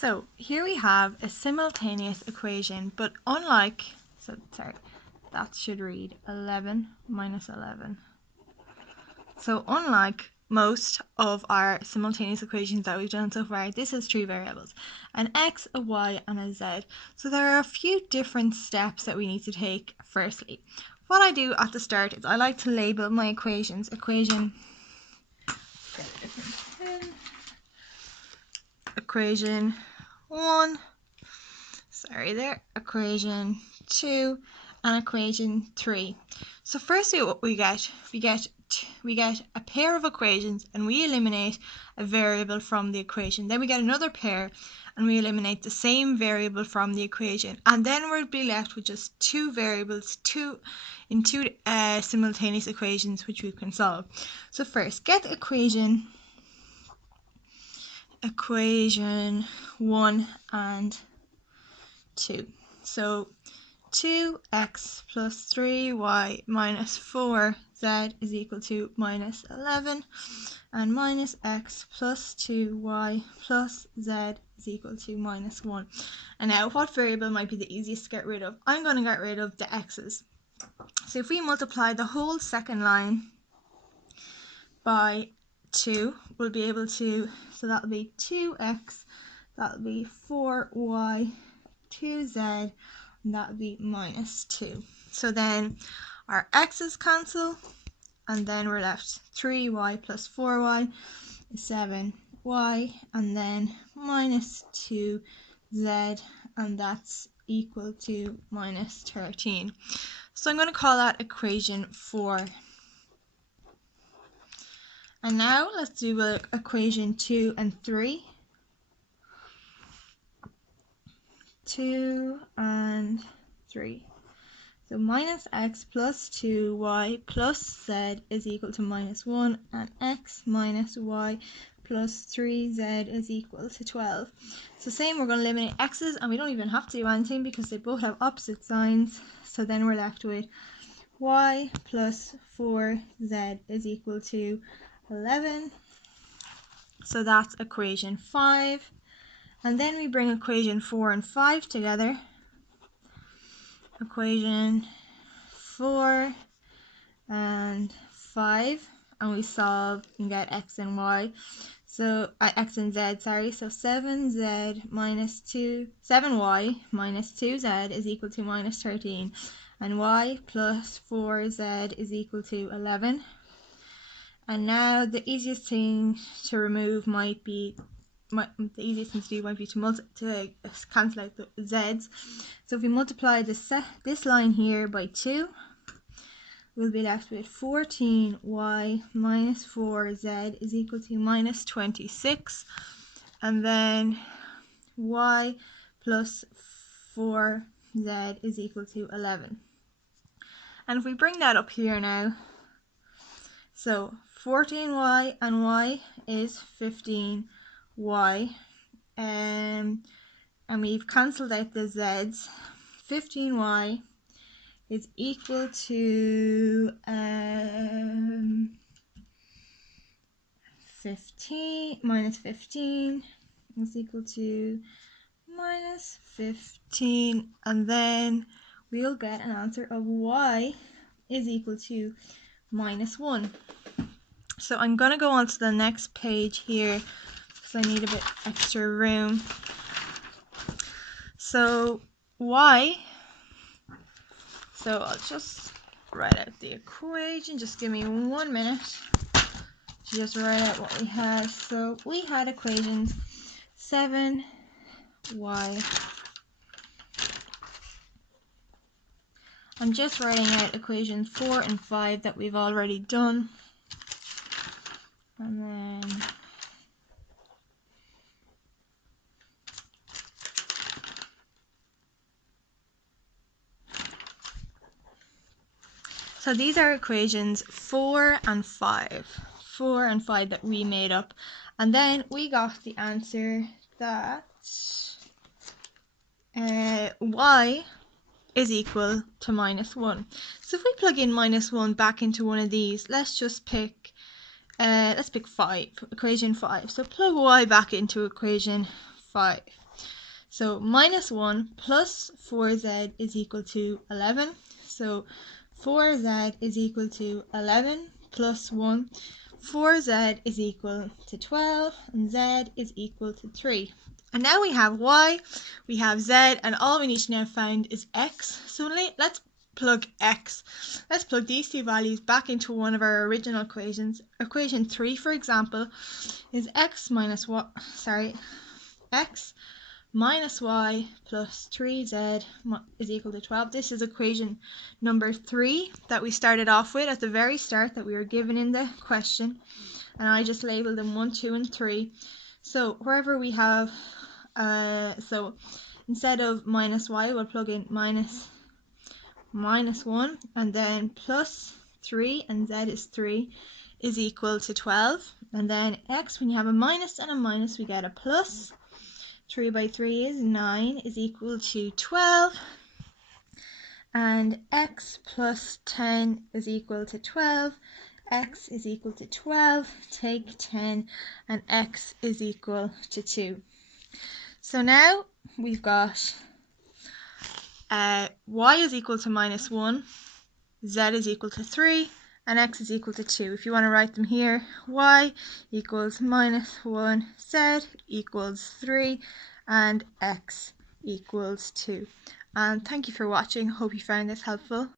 So here we have a simultaneous equation, but unlike, that should read 11 minus 11. So unlike most of our simultaneous equations that we've done so far, this has three variables, an x, a y, and a z. So there are a few different steps that we need to take. Firstly, what I do at the start is I like to label my equations. Equation 1, equation 2, and equation 3. So firstly what we get a pair of equations and we eliminate a variable from the equation. Then we get another pair and we eliminate the same variable from the equation. And then we'll be left with just two variables, two simultaneous equations which we can solve. So first, get equation 1 and 2. So 2x plus 3y minus 4z is equal to minus 11, and minus x plus 2y plus z is equal to minus 1. And now what variable might be the easiest to get rid of? I'm going to get rid of the x's. So if we multiply the whole second line by 2, we'll be able to, so that'll be 2x, that'll be 4y, 2z, and that would be minus 2. So then our x's cancel, and then we're left 3y plus 4y is 7y, and then minus 2z, and that's equal to minus 13. So I'm going to call that equation 4. And now let's do equation 2 and 3. 2 and 3. So minus x plus 2y plus z is equal to minus 1, and x minus y plus 3z is equal to 12. So same, we're going to eliminate x's, and we don't even have to do anything because they both have opposite signs. So then we're left with y plus 4z is equal to 11. So that's equation 5. And then we bring equation 4 and 5 together. Equation 4 and 5, and we solve and get x and y. So x and z, sorry. So 7y minus 2z is equal to minus 13, and y plus 4z is equal to 11. And now the easiest thing to remove might be to cancel out the z's. So if we multiply this line here by 2, we'll be left with 14y minus 4z is equal to minus 26, and then y plus 4z is equal to 11. And if we bring that up here now, so 14y and y is 15y, and we've cancelled out the z's. 15y is equal to 15 minus 15 is equal to minus 15, and then we'll get an answer of y is equal to minus 1. So I'm going to go on to the next page here because I need a bit extra room. So so I'll just write out the equation. Just give me 1 minute to just write out what we had. So we had equations 7y. I'm just writing out equations 4 and 5 that we've already done. And then so these are equations 4 and 5 that we made up, and then we got the answer that y is equal to minus 1. So if we plug in minus 1 back into one of these, let's just pick 5, equation 5. So plug y back into equation 5. So minus 1 plus 4z is equal to 11. So 4z is equal to 11 plus 1. 4z is equal to 12 and z is equal to 3. And now we have y, we have z, and all we need to now find is x. So let's plug x. Let's plug these two values back into one of our original equations. Equation 3, for example, is x minus y plus 3z is equal to 12. This is equation number 3 that we started off with at the very start that we were given in the question, and I just labeled them 1, 2, and 3. So wherever we have, so instead of minus y, we'll plug in minus 1, and then plus 3, and z is 3, is equal to 12. And then x, when you have a minus and a minus, we get a plus. 3 by 3 is 9, is equal to 12. And x plus 10 is equal to 12. X is equal to 12. Take 10, and x is equal to 2. So now we've got y is equal to minus 1, z is equal to 3, and x is equal to 2. If you want to write them here, y equals minus 1, z equals 3, and x equals 2. And thank you for watching. Hope you found this helpful.